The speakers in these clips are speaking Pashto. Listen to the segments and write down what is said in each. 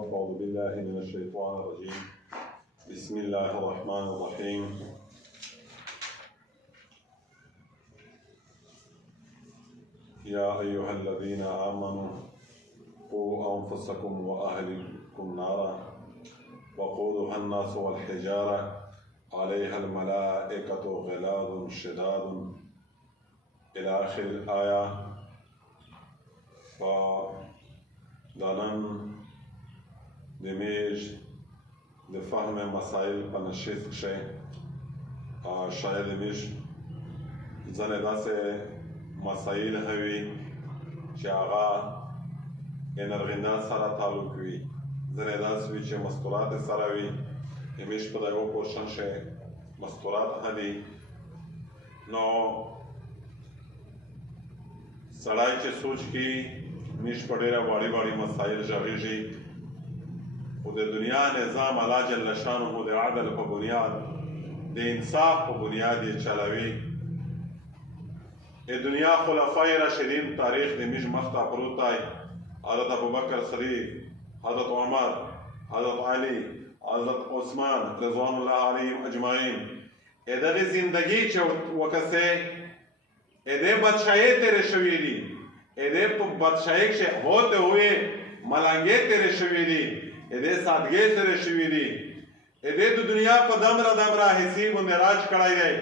أعوذ بالله من الشيطان الرجيم. بسم الله الرحمن الرحيم. يا أيها الذين آمنوا قوا أنفسكم وأهلكم نارا وقودها الناس والحجارة عليها الملائكة غلاظ شداد إلى آخر الآية. فدانن دمیج د فهم مسائل په نشست کښې شاید دمیج ځنې داسې مسایل هوي چې هغه انرغنا سره تعلق وي، ځنې داسې وي چې مستورات سره وي. دمیج په د یوه پورشن کښې مستورات ښه دي. نو سړی چې سوچ کړي میش په ډېره واړې واړې مسایل غږېږي، خو د دنیا نظام الله جل شانه د عدل په بنیاد د انصاف په بنیاد یې چلوي. د دنیا خلفای راشدین تاریخ د میش مخته پروت دی. حضرت ابوبکر صدیق، حضرت عمر، حضرت علی، حضرت عثمان رضوان الله علیهم اجمعین. دغې زندګي چې وکسې دې بادشاهۍ تېرې شوي دي، دې په بادشاهۍ کښې هوتې ہوئے ملنګې تېرې شوي دي، دې سادګۍ تېرې شوي دي، دې د دنیا په دمره دمره حصې باندې راج کړی دی.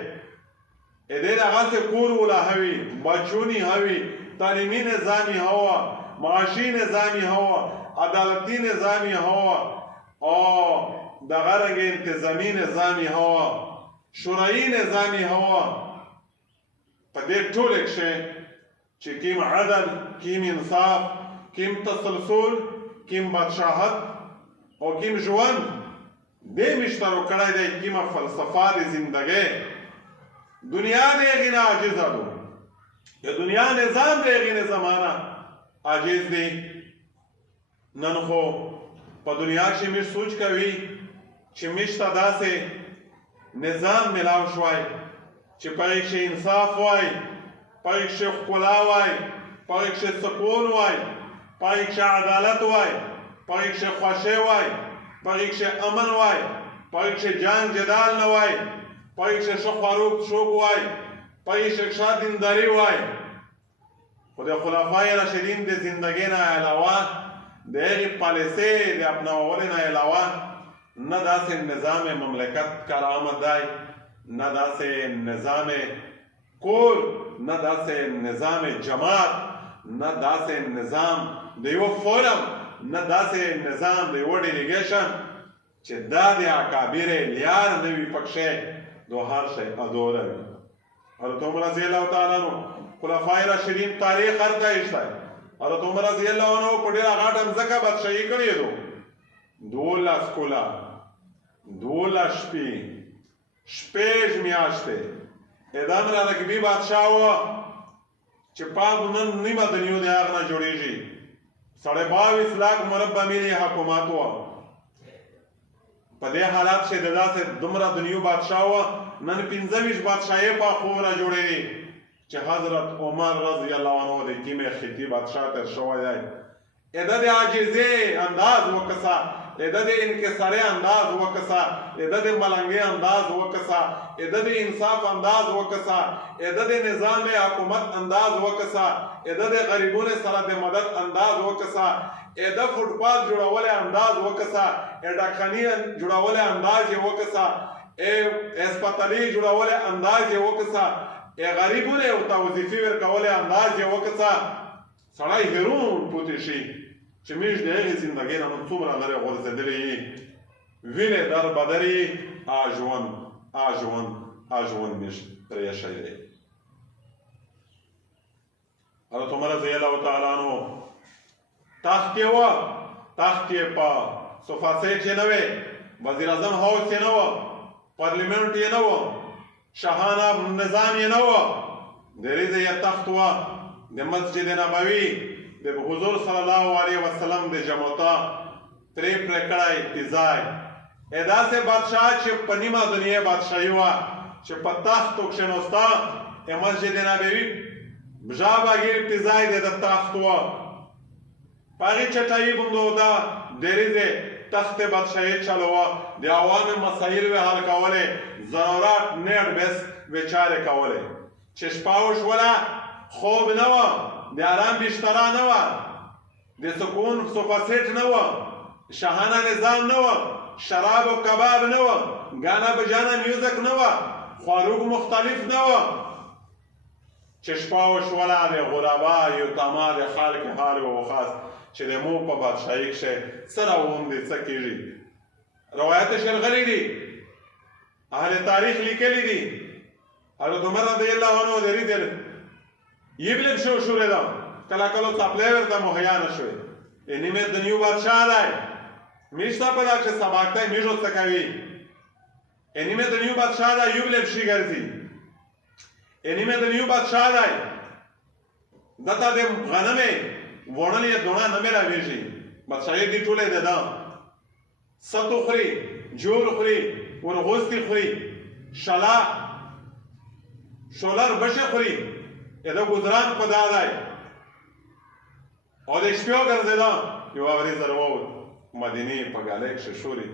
دې دغسې کور وله هوي، بچونی هوي، تعلیمي نظامی هوا، معاشي نظامی هوا، عدالتي نظامی هوا او دغه رنګې انتظامي نظامی هوا، شورایي نظامی هوا. په دې ټولې کښې چې کیم عدل، کیم انصاف، کیم تسلسل، کیم بادشاهت او کیم ژوند دې مشترک کړی دی. کیمه فلسفه د زندګۍ دنیا د هغې نه عاجزه ده، د دنیا نظام د هغې نه زمانه عاجز دی. نن خو په دنیا کښې موږ سوچ کوي چې موږ ته داسې نظام میلاو شوی چې په هغې کښې انصاف وای، په هغې کښې ښکلا وای، په هغې کښې سکون وای، په هغې کښې عدالت وای، په هغې کښې خوښۍ وای، په هغې کښې امن وای، په هغې کښې جنګ جدال نه وای، په هغې کښې ښه خواروک شوق وای، په هغې کښې ښه دینداري وای. خو د خلفای راشدین د زندګۍ نه علاوه د هغې پالیسۍ د اپناولو نه علاوه نه داسې نظام مملکت کرامت دی، نه داسې نظام کور، نه داسې نظام جماعت، نه داسې نظام د یوه فورم، نه داسې نظام د یوه ډیلیګیشن چې دا د اکابر لیار نه وي پکښې دو هر شی ادوره وي. حضرت عمر رضی الله تعالی عنه خلفای راشدین تاریخ هر ځای شته. حضرت عمر رضی الله عنه په ډېره غټه مځکه بادشاهي کړې ده. 12 کاله، 12 شپې، 6 میاشتې دومره رقبي بادشاه و چې پاک نن نیمه دنیا د هغه نه جوړېږي. 22 लाख مربع میل حکومت و. په دې حالات کښې د داسې دومره دنیا بادشاه و. نن 25 بادشاهۍ په خو نه جوړې دي چې حضرت عمر رضی الله عنه د کیمې خطي بادشاه تېر شوی دی. د د عاجزۍ انداز وکسه، د د انکساري انداز وکسه، د د ملنګۍ انداز وکسه، د د انصاف انداز وکسه، د د نظام حکومت انداز وکسه، د د غریبونو سره د مدد انداز وکسه، د فوټپاث جوړولو انداز وکسه، ډاکخانې جوړولو انداز یې وکسه، هسپتالۍ جوړولو انداز یې وکسه، غریبونو ورته وظیفې ورکولو انداز یې وکسه. سړی حیرون پوتې شي چې موږ د هغې زندګۍ نه نن څومره لرې غورځېدلي یې. وینې در بدر یې ژوند ژوند موږ پرې ایښی دی. حضرت عمر رضی الله تعالی عنه تخت یې وه، تخت یې په صوفا سیټ یې نه وی، وزیر اعظم هاوس یې نه وه، پارلیمنټ یې نه وه، شاهانه نظام یې نه وه. دریځه یې تخت وه د مسجد نبوي د حضور صلی الله علیه وسلم د جمعتا پرې پرې کړی ځای. داسې بادشاه چې په نیمه دنیا بادشاهي وه چې په تختو کښېناسته مسجد نبوي بژا باګیر ځای د تخت وه. پاغي چټایي بندو دا دریزه تخت بادشاہی چلوه د عوام مسائل و حل کوله ضرورات نیډ بیس وچاره کوله چې شپه وشوله خوب نه و د آرام بستره نه و د سکون صوفا سیټ نه و شاهانه نظام نه و شراب و کباب نه و گانا بجانا میوزک نه و خواروق مختلف نه و چې شپه وشوله د غربا یتاما د خلق حال و خاص چې د مو په بادشاہي کښې څه راوندي څه کېږي روایت شرغلي دي اهل تاریخ لیکلي دي حضرت عمر رضی الله عنه درېدل یبلم شورېده کله کله څپلی ورته مهیا نه شوې نیمه د نیو بادشاه دی میش ته په دا کښې سبق دی میش ورته کوي نیمه د نیو بادشاه دی یبلم شي ګرځي نیمه د نیو بادشاه دی دته د غنمې وړلې دونه نه ملاویږي بادشاہي دې ټولې ده دا ستو خوري جوړ خوري ورغوستي خوري شلا شولر بشه خوري ادا گزاران په دا دی او د شپې وګرځېده یو اورېځ راووت مدینې په ګالۍ کښې شوري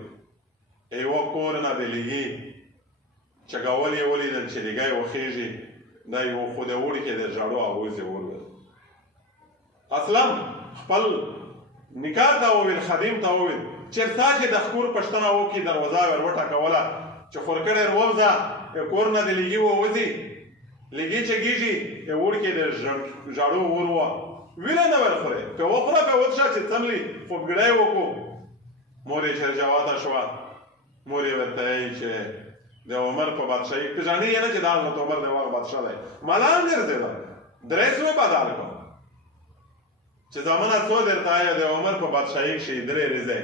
یوه کور نه د لیږي چګول یې ولیدل چې لیږی وخېږي دا یو خو د اوړي کې د ژړو اغوزې ولوېد اسلم خپل نکاح ته وویل خادم ته وویل چېرته چې د خکور پښتنه وکړي دروازه ور وټکوله چې خورکړی ور ووځه کور نه د لیږي ووځي لیږي چګېږي اوړي کې د ژړو اور وه ویله نه ورخورې که وخوره که وڅښه چې څملي خوبګړی وکړو مور یې چرجواته شوه مور یې ورته وایي چې د عمر په بادشاهي پېژنې یې نه چې دا حضرت عمر د وخت بادشاه دی ملان ګرځېده درې سوه بدل کړه چې زمانه څو درته وایه د عمر په بادشاهي کښې درې ورځې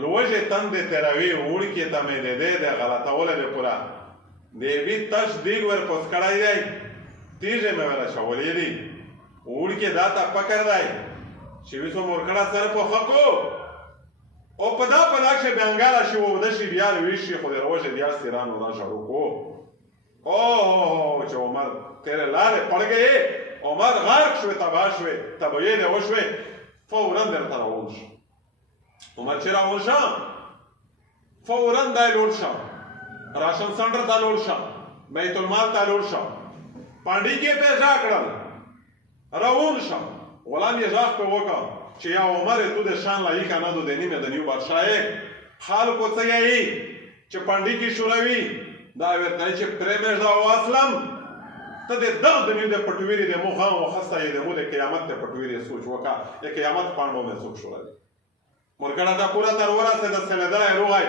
لوږې تندې تېروي وړکې ته مې د دې د غلطولی دی پوره د یوې تش دیګ ور پوس کړی دی تیږې مې ور اچولې دي وړکې دا ته فکر دی چې ویسو مورکړه سره پوخه کړو او په دا کښې بېنګاله شي اوده شي بیا ویښ شي خو د روژې بیا سیرانو را ژړو کړو اوه چې عمر تېرې لارې پړ گئې عمر غرق شوې تباه شوې تباهۍ دې وشوې فورا درته راون شو عمر چې راون شه فورا دی لوړ شه راشن سنټر ته لوړ شه بیت المال ته لوړ شه پانډي کې پیسې کړل راون شه غلام یې غږ پې وکړه چې یا عمر تو د شان لایق نه دو د نیمه د نیو بادشاه خلکو څه یې چې پانډي کې شوروي دا ورته چې پرېمېږ دا واسلم ته د دغ د نیو د پټویرې د مو غم وخسته یې د مو د قیامت د پټویرې سوچ وکړه د قیامت پانډو مې څوک شوروي مورکړه دا پوره تر ورسېده سلیدلی روغی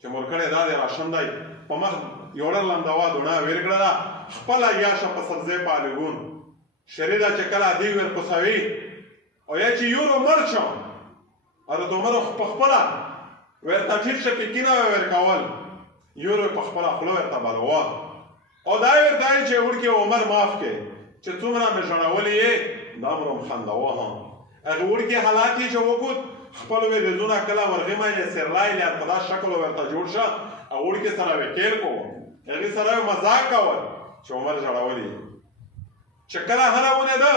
چې مورکړی دا د راشن دی په مخ یوړه لمدوا دونه ویر کړله خپله یاشه په سبزۍ پالګون شریده چې کله دی ور کوڅوي او یا چې یورو مړ شم حضرت عمر په خپله ورته ټیټ شه پکینه ور کول یورو په خپله خوله ورته بلوه او دا یې ورته وایي چې وړکې عمر معاف کړې چې څومره مې ژړولې یې دا مې خندوه هم هغه وړکې حالات یې چې وکړ خپل وریځونه کله ورغیمه یې سیرلای لري په دا شکل ورته جوړ شه او وړکې سره وکیل کوو هغې سره یې مذاق کول چې عمر ژړولې چې کله هله ونېده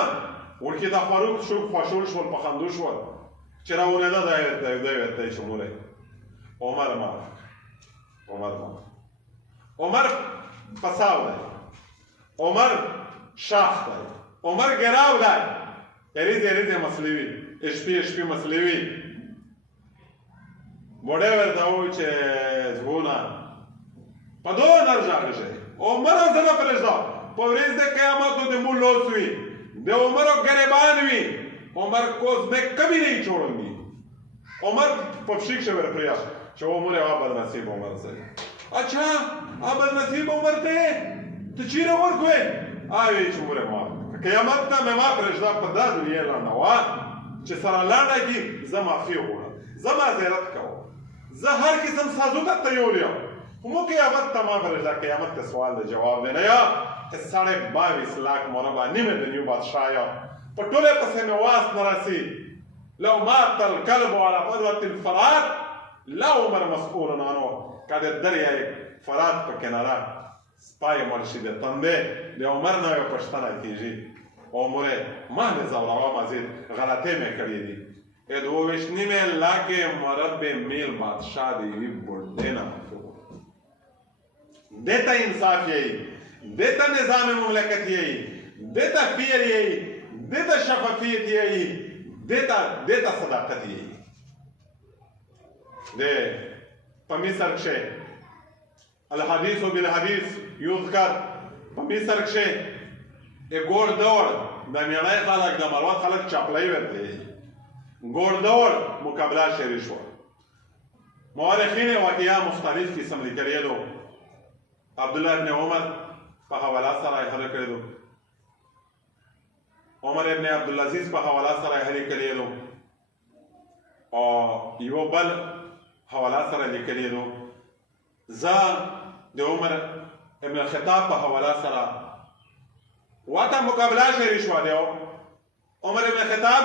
وړکې ته خواروق شو خوشول شول په خندو شول چې راونېده دا یې ورته چې موری عمر معاف عمر معاف عمر پساو دی عمر شاخ دی عمر ګراو دی ریزې ریزې مسلې وي شپې شپې مسلې وي بوډۍ ورته ووایي چې زغونه په دوه نرژاغې شي عمر زه نه پرېږده په ورځ د قیامتو د مو لوس وي د عمر گریبان وي عمر کوز میں کبھی نہیں چھوڑوں گی عمر پپشیک سے ورپریا چې عمر یې بدنصیب عمر سره اچھا بدنصیب عمر ته ته چیرې ورکوې وایي چې عمر یې معاف قیامت ته مې ما پرېږده په دا دنیا لنډه وه چې سره لنډه کي زه معافي وغواړم زه معذرت کوم زه هر قسم سازو ته تیار یم خو مو قیامت ته ما پرېږده قیامت ته سوال د جواب دی نه یا 22.5 लाख مربع نیمه د نیو بادشاه یم په ټوله پسې مې واس نه رسي لو مات الكلب على فروة الفرات لا عمر مسؤول عنه که د دریای فرات په کناره سپای مړ شي د تندې د عمر نه یوه پوښتنه کېږي عمر ما نه زوراوه مزید غلطی می کردی دی دویشتنی میں لاکے مرب میل بادشاہ دی بڑھے نہ دیتا انصاف یہی دیتا نظام مملکت یہی دیتا پیر یہی دیتا شفافیت یہی دیتا صداقت یہی دے پمیسر کشے الحدیث بالحدیث یذکر پمیسر کشے ایک گوڑ دوڑ دا میانای خلق دا مروات خلق چاپلائی ورده یہی گوڑ دوڑ مقابلہ شروع شو مورخین واقعہ مختلف قسم لیکلی دو عبداللہ ابن عمر په حواله سره یې حل کړی دو عمر ابن عبدالعزیز په حواله سره یې حل کړی دو او یو بل حواله سره لیکلی دو زه د عمر ابن الخطاب په حواله سره واته مقابله شروع شوه دی عمر ابن الخطاب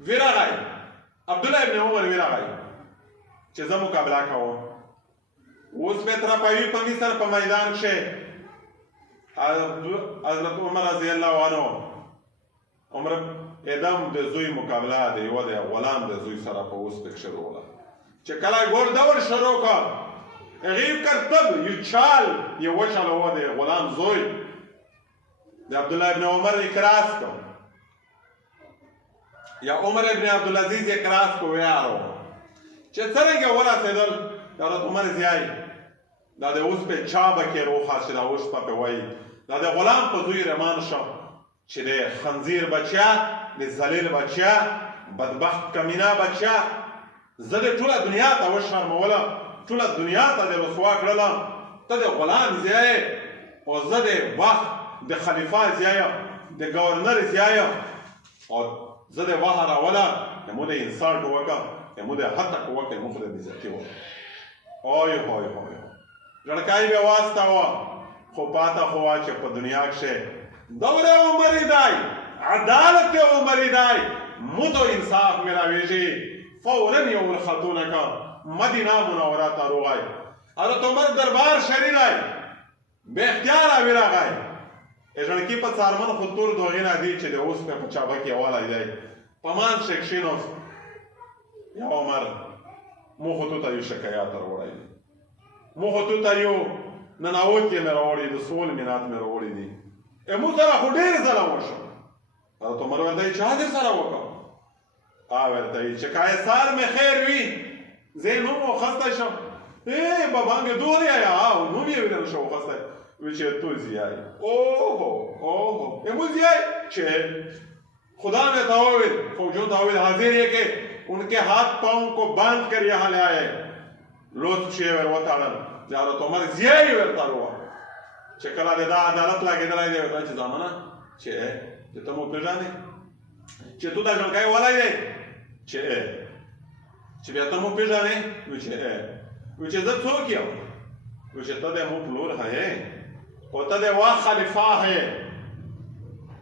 ویراغای عبدالله ابن عمر ویراغای چې زه مقابله کوم اوس به تراپاوي په مصر په میدان کښې حضرت عمر رضی الله عنه عمر ادم د زوی مقابله د یوه د غلام د زوی سره په اوس پکې شروع وله چې کله ګوړ دور شروع کړ هغې کرتب یو چال یې وچلوه د غلام زوی د عبدالله ابن عمر اکراس کړ یا عمر ابن عبدالعزیز اکراس کو ویارو چې څرنګه ورسېدل د حضرت عمر زیای دا د اوس په چا بکې روخه چې دا اوس په وایي دا د غلام په زوی رمان شو چې د خنزیر بچیا د ذلیل بچیا بدبخت کمینا بچیا زه د ټوله دنیا ته وشرمولم ټوله دنیا ته د رسوا کړلم ته د غلام زیای او زه د وخت د خلیفه زیای د گورنر زیای او زه د وحه راوله مو د انسالټ وکړه مو د حتک وکړه مو خو د بېزتي وکړه اوی هوی هوی لړکای به واستاوه خو پاته خو وا چې په دنیا کښې دور عمر دی عدالت عمر دی مو تو انصاف میراویږي فورا یې ورخطونه که مدینه منوره ته روغی حضرت عمر دربار شری دی بې اختیاره وراغی ژړکي په څارمن خو تور دوغې نه دي چې د اوس په چابه کې والی دی په منځ کښې کښېنوست یا عمر مو خو تو ته یو شکایات راوړی دی مو خو تو ته یو ننوتې مې راوړي د سول مینات مې راوړي دي مو سره خو ډېر ځله وشو حضرت عمر ورته وایي چا دې سره وکړه ورته وایي چې که سار مې خیر وي زه یې نوم واخیستی شم بابانګې دور یا نوم یې ویلی نه شو واخیستی وی چې تو زیای اوهو مو زیای چې خدا نے تاویل فوجوں تاویل حاضر ہے کہ ان کے ہاتھ پاؤں کو باندھ کر یہاں لے آئے لوت شیور وطاڑن حضرت عمر زیای ورته ووه چې کله د دا عدالت لګېدلی دی ورته چې زامنه چې ته مو پېژنې چې تو دا ژړکی ولی دی چې بیا ته مو پېژنې وی چې زه څوک یم وی چې ته د مو پلور هې او ته د وخت خلیفه هې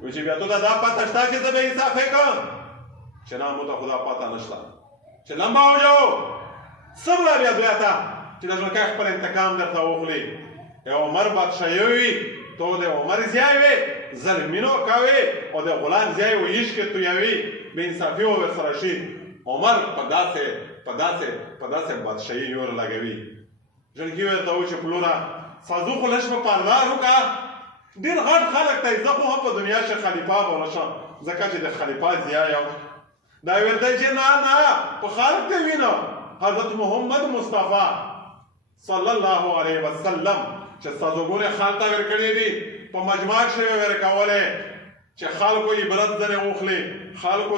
وی چې بیا تو ته دا پته شته چې زه به انصافي کوم چې نه مو ته خو دا پته نشته چې لمبه وجو صبره بیا دوی ته چې د ژړکی خپل انتقام درته واخلي عمر بادشاهي وي تو د عمر زیای وې ظلمینو کوې او د غلام زیای و عشق تویوي بې انصافي و ورسره شي عمر په داسې بادشاهي یور لګوي ژړکي ورته و چې پلوره سازو خو لږ په پاردار وکړه ډېر غټ خلک ته زه خو هم په دنیا کې خلیفه به ونه شم ځکه چې د خلیفه زیای یم دا یې ورته چې نه په خلک ته وینه حضرت محمد مصطفی صلی الله علیه وسلم چې سازوګونه خال ته ورکړي دي په مجمع کښې ورکولی چې خلکو عبرت ځنې واخلي خلکو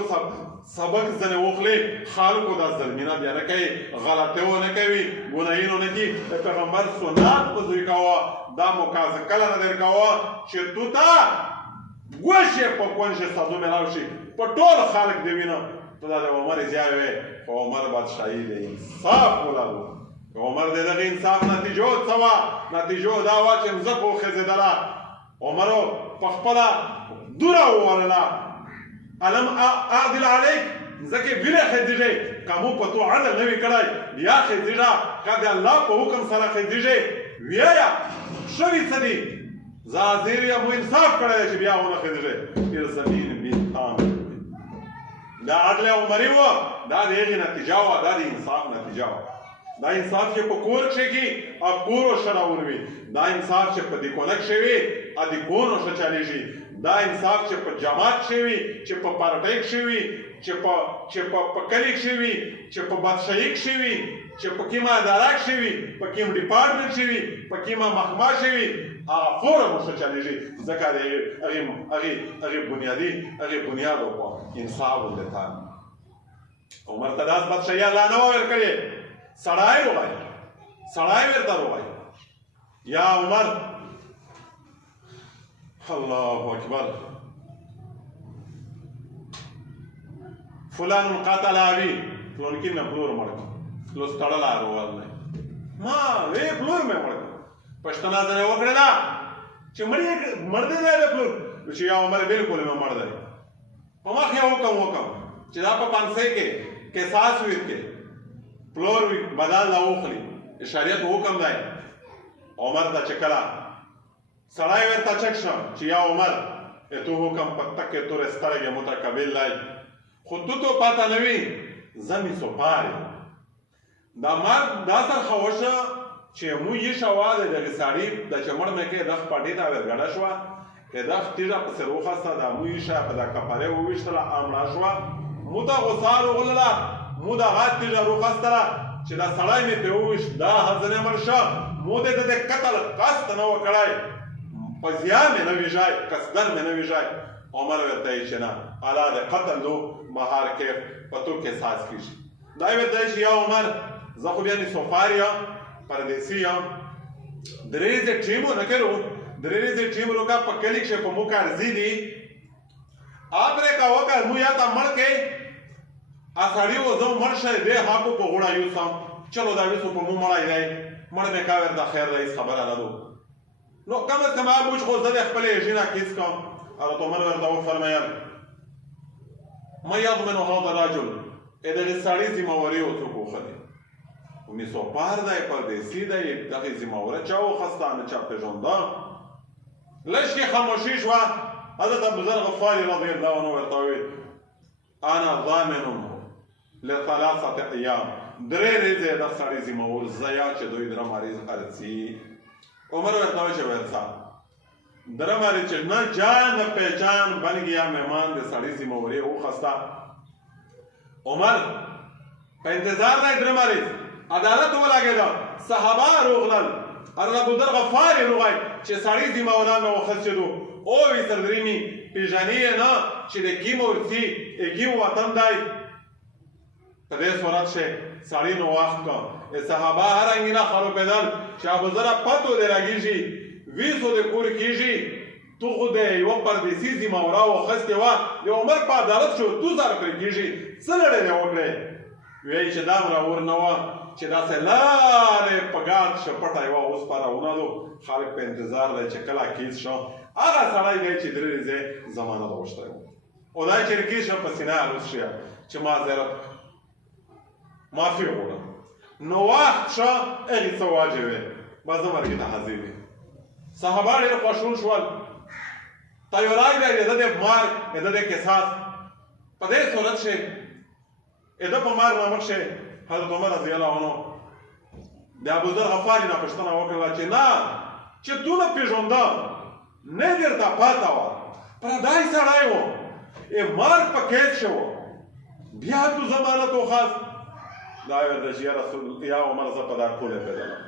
سبق ځنې واخلي خلکو دا ظلمینه بیا نه کوي غلطۍ ونه کوي ګناهونه نه دي د پیغمبر سنت په زوی کوه دا مکازه کله نه در کوه چې تو ته ګوشې په کونجې سازو میلاو شي په ټول خلک دې وینه ته دا د عمر زیای وې خو عمر بادشاهي د انصاف ولرو عمر د دغه انصاف نتیجو څه وه نتیجو دا وه چې مځکه وخېزېدله عمرو په خپله دوره ووهلله الم اعدل علیک مځکې ویلې خېزېږي که موږ په تو عدل نه وي کړی بیا خېزېږه که د الله په حکم سره خېزېږي ویایه شوي څه دي زازیر یا مو انصاف کړی چې بیا ونه خېدلې پیر زمین بی تام دا عدل عمري و دا د هغې نتیجه وه دا د انصاف نتیجه وه دا انصاف چې په کور کښې کې او کور ښه راولوي دا انصاف چې په دیکونه کښې وي او دیکونو ښه چلېږي دا انصاف چې په جماعت کښې وي چې په پارټۍ کښې وي چې په کلي کښې وي چې په بادشاهي کښې وي چې په کومه اداره کښې وي په کوم ډیپارټمنټ کښې وي په کومه محکمه کښې وي هغه فوراً ورته چلېږي ځکه د هغې بنیاد وکړه انصاف اللتان عمر ته داس بادشاهي الله نه وه ورکړې سړی ووایي سړی ورته ووایي یا عمر الله اکبر فلان قتل ابي فلانکي مې پلور مړ کړ لوس تړلی روان دی ما وی پلور مې مړ کړ پښتنه ځنې وکړله چې مړ دی دی پلور چې یا عمر بلکل مې مړ دی په مخ یې حکم چې دا په پانسۍ کې قصاص وي کې پلور وي بدل لا وخلي شریعت حکم دی عمر ته چې کله سړی ورته چک شه چې یا عمر تو حکم په تکې تورې سترګې متقبل دی خو تو پاته نه وي زمې سپارې دا مرد داسې خوشه چې مو یې شوه د دغې سړي د چې مړ مې کې دغ پټې ته ورګډه شوه که دغ تیږه پسې روخسته دا مو یې شه په دا کپرې وویشتله مړه شوه مو ته غوسه راغلله مو دغه تیږه روخستله چې دا سړی مې پرې وویشت دا هزنې مړ شه مو د د قتل قصد نه و کړی په زیان مې نه ویژای قصدن مې نه ویژای عمر ورته یې چې نه الا د قتل دو بهار کې په تو قصاص کېږي دا یې ورته چې یا عمر زه خو بیا نه سفار یم پردیسي یم درې ورځې ټیم ونه کړو درې ورځې ټیم روکا په کلي کښې په مو کارځي دي پرې کا وکړ مو یا ته مړ کې سړي و زه مړ شی دی هاکو په غوړه یوسم چلو دا ویسو په مو مړی دی مړ مې کا ورته خیر رئیس خبره نه دو نو کم از کم ابوش خو زه د خپلې ژینه کیس کوم حضرت عمر ورته وفرمیل ما یضمن هذا الرجل دغې سړي ذمهواري څوک وخلي مې سوپار دی پردیسي دی دغې ذمهواره چا وخسته نه چا پېژانده لږ کې خاموشي شوه حضرت ابوذر غفاري رضی الله عنه ورته وویل انا ضامن لثلاثه ایام درې ورځې د سړي ذمهور زه یا چې دوی دره مریض ارڅي عمر ورته وویل چې ورڅه دره مریض چې نه جان نه پہچان بن گیا مهمان د سړي ذمهوري وخسته عمر په انتظار دی دره مریض عدالت ولګېده صحابه روغلل حضرت ابوذر غفاري روغی چې سړي ذمهوران مې وخڅېدو او وی سردري مې پېژنې یې نه چې د کیم ورڅي کیم وطن دی په دې صورت کې سړي نو وخت کړ صحابه هر رنګینه خروپېدل چې ابوذره پتو دې راګېږي ویسو د کور کېږي تو خو د یوه پردیسي ذمهوره واخیستې وه د عمر په عدالت شو تو زر پرې کېږي څه لړۍ دې وکړې وایي چې دا مرور نه وه چې داسې لارې په ګارد شپټه یوه اوسپارونه دو خلک په انتظار دی چې کله کیس شو هغه سړی دی چې درې ورځې ضمانت غوښتی و او دا چې کیس شو په سینه الوس شي چې معذرت معافي غواړم نو وخت شه هغې څه واجب دی بس زه مرګې ته حاضر یم صحابه ډېر خوشحال شول تیاری دی د ده د مرګ د ده د قصاص په دې صورت کې د ده په مرګ نامه کې حضرت عمر رضی الله عنه د ابوذر غفاري نه پوښتنه وکړه چې نه چې تو نه پېژانده نه درته پاته وه پردی سړی و مرګ په قید شو بیا تو ضمانت وخواست دا یې ورته چې یا عمر زه په دا ټوله پېژنم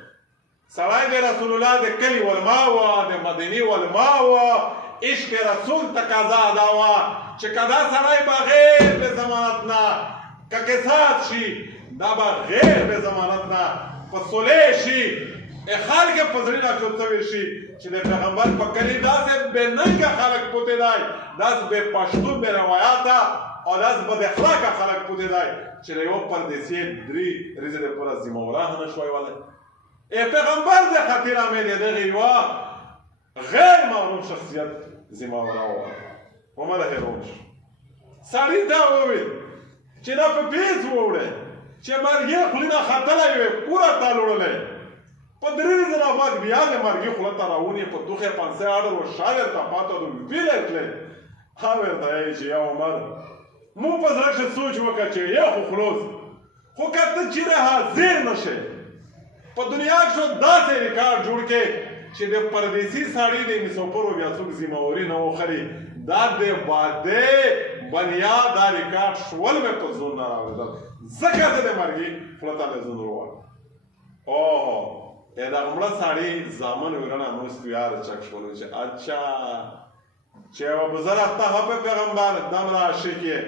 سړی د رسول الله د کلي علما وه د مدینې علما وه عشق رسول تقاضا دا وه چې که دا سړی بغیر د ضمانت نه که قصاص شي دا بغیر د ضمانت نه په صلح شي خلک په زړه نه چوتوي شي چې د پیغمبر په کلي داسې بې ننګه خلک پوتې دی داسې بې پښتون بې روایاته او داسې بد اخلاقه خلک پوتې دی چې د یوه پردیسي درې ورځې دپاره ذمهوره هم نه شوی ولی پیغمبر د خاطره مې د دغې یوه غیر معلوم شخصیت ذمهوره وه عمر حیران شو سړي ته وویل چې دا په پیز ووړی چې مرګې خولې نه ختلی وې پوره تا لوړلی په درې ځله بعد بیا د مرګي خوله ته راونیې په دوخې پنسۍ اړه و شا ورته پاته دو ویلې تلې ها ورته یې چې یا عمر مو په زړه کښې سوچ وکړه چې یا خو خلاص خو که ته چیرې حاضر نه شې په دنیا کښې داسې ریکارډ جوړ کړې چې د پردیسي ساړي د مسافرو بیا څوک ذمهواري نه واخلي دا د باندې بنیا دا ریکارډ شول مې په زړه نه راوړل ځکه زه د مرګي خوله ته مې زړه ووړ اوه دغه مړه ساړي زامن ورنه مست یار چک شولو چې اچھا چې یوه بزرګ ته په پیغمبر دمره عاشق یې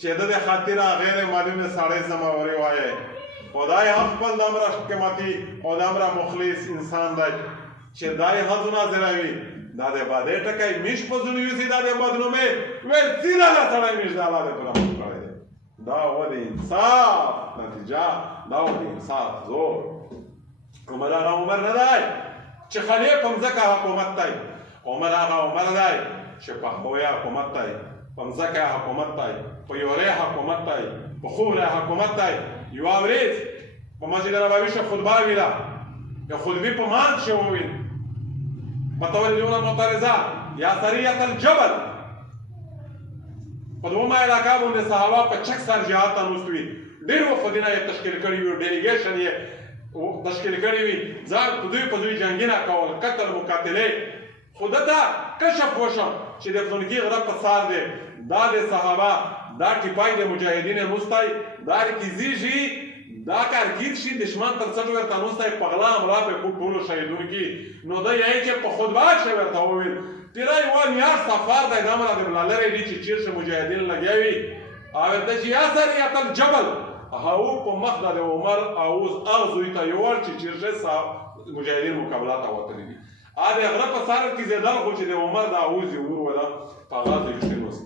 چې د دې خاطره غیر معلومه ساړی زمواري وایي خدای هم خپل دمره قیمتي او دمره مخلص انسان دی چې دای حضونه زراوي دا د باندې ټکای میش په زړه یوسي دا د بدنومه ور سیده لا سړی میش دا لا د پرم کړی دا و د انصاف نتیجه دا و د انصاف زور عمر هغه عمر نه دی چې خلیفه په ځکه حکومت دی عمر هغه عمر دی چې په هویا حکومت دی په ځکه حکومت دی په یورې حکومت دی په خوله حکومت دی یو ورځ په مسجد نبوي شه خطبه ویله یا خطبه په مان شه وویل متولون المعترضه یا سریه الجبل په دومره علاقه باندې صحابه په چک سر جهاد ته نوستوي ډېر وفدونه یې تشکیل کړي وي ډیلیګیشن یې تشکیل کړي وي ځان په دوی جنګونه کول قتل مقاتلې خو دته کشف وشو چې د فلانکي غره په سار دی دا د صحابه دا ټیپای د مجاهدین نوستای دا کیږي دا کار کیږي چې دشمن تر څټ ورته نوستای پغلا املا په ټولو شهیدون کې نو دا یې چې په خطبه کې ورته وویل پیرای وان یا سفر د دمره د بلالره دي چې چیرشه مجاهدین لګیاوي او د جیاسر یا تل جبل هاو په مخ د عمر اوز اغزوی ته یو چې چیرشه مجاهدین مقابله ته وتلی دي ا د غره په سر کې زیدل خو چې د عمر د اوز ور ولا په غاز کې شنوس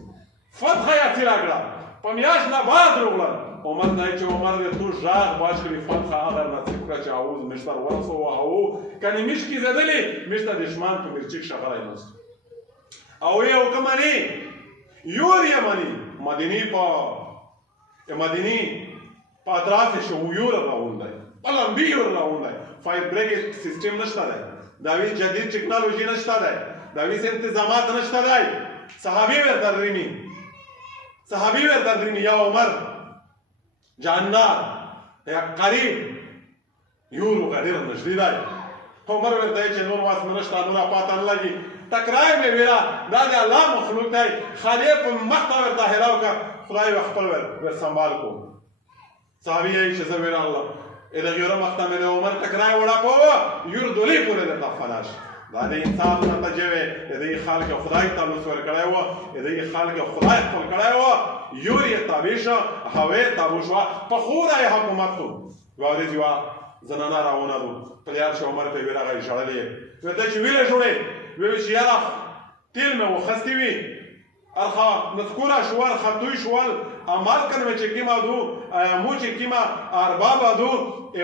فتح یا تیراګړه په میاش نه بعد وروړل عمر نه چې عمر د تو ژغ باج کړی فتح اگر نه څکړه چې اوز مشتر ورسو او کني مش کې زیدلې مشته دشمن په مرچک شغلای نوس او یو کمنی یور یمنی مدینی په اطراف شو یور راوندای بلندی یور راوندای فایر بریګ سیستم نشته دی دا وی جدید ټیکنالوژي نشته دی دا وی انتظامات نشته دی صحابي ور درنی یا عمر جاندار یا قریب یورو غډیر نشدي دی عمر ورته چې نور واس نشته نور پاتن لګي تکرای مې ویرا دا د الله مخلوق دی خالق مخته ورته هلاو کا خدای خپل ور سنبال کو صحابي یې چې زویر الله اذا یوره مخته مې عمر تکرای وړا په یور دلی پورې د تفلاش دا د انسان نتیجه د خالق خدای تعالی سره کړای و د خالق خدای خپل کړای و یور یې تابعشه هوې تابوشوا په خوره حکومت کو واره دیوا زنانه راونه دو پلیار چې عمر په ویرا غي شړلې ورته چې ویلې جوړې وی چې یاره تیل مې وخستی وی ارخا مذکوره شوال خطوی شوال عمل کنه چې کیما دو مو چې کیما ارباب دو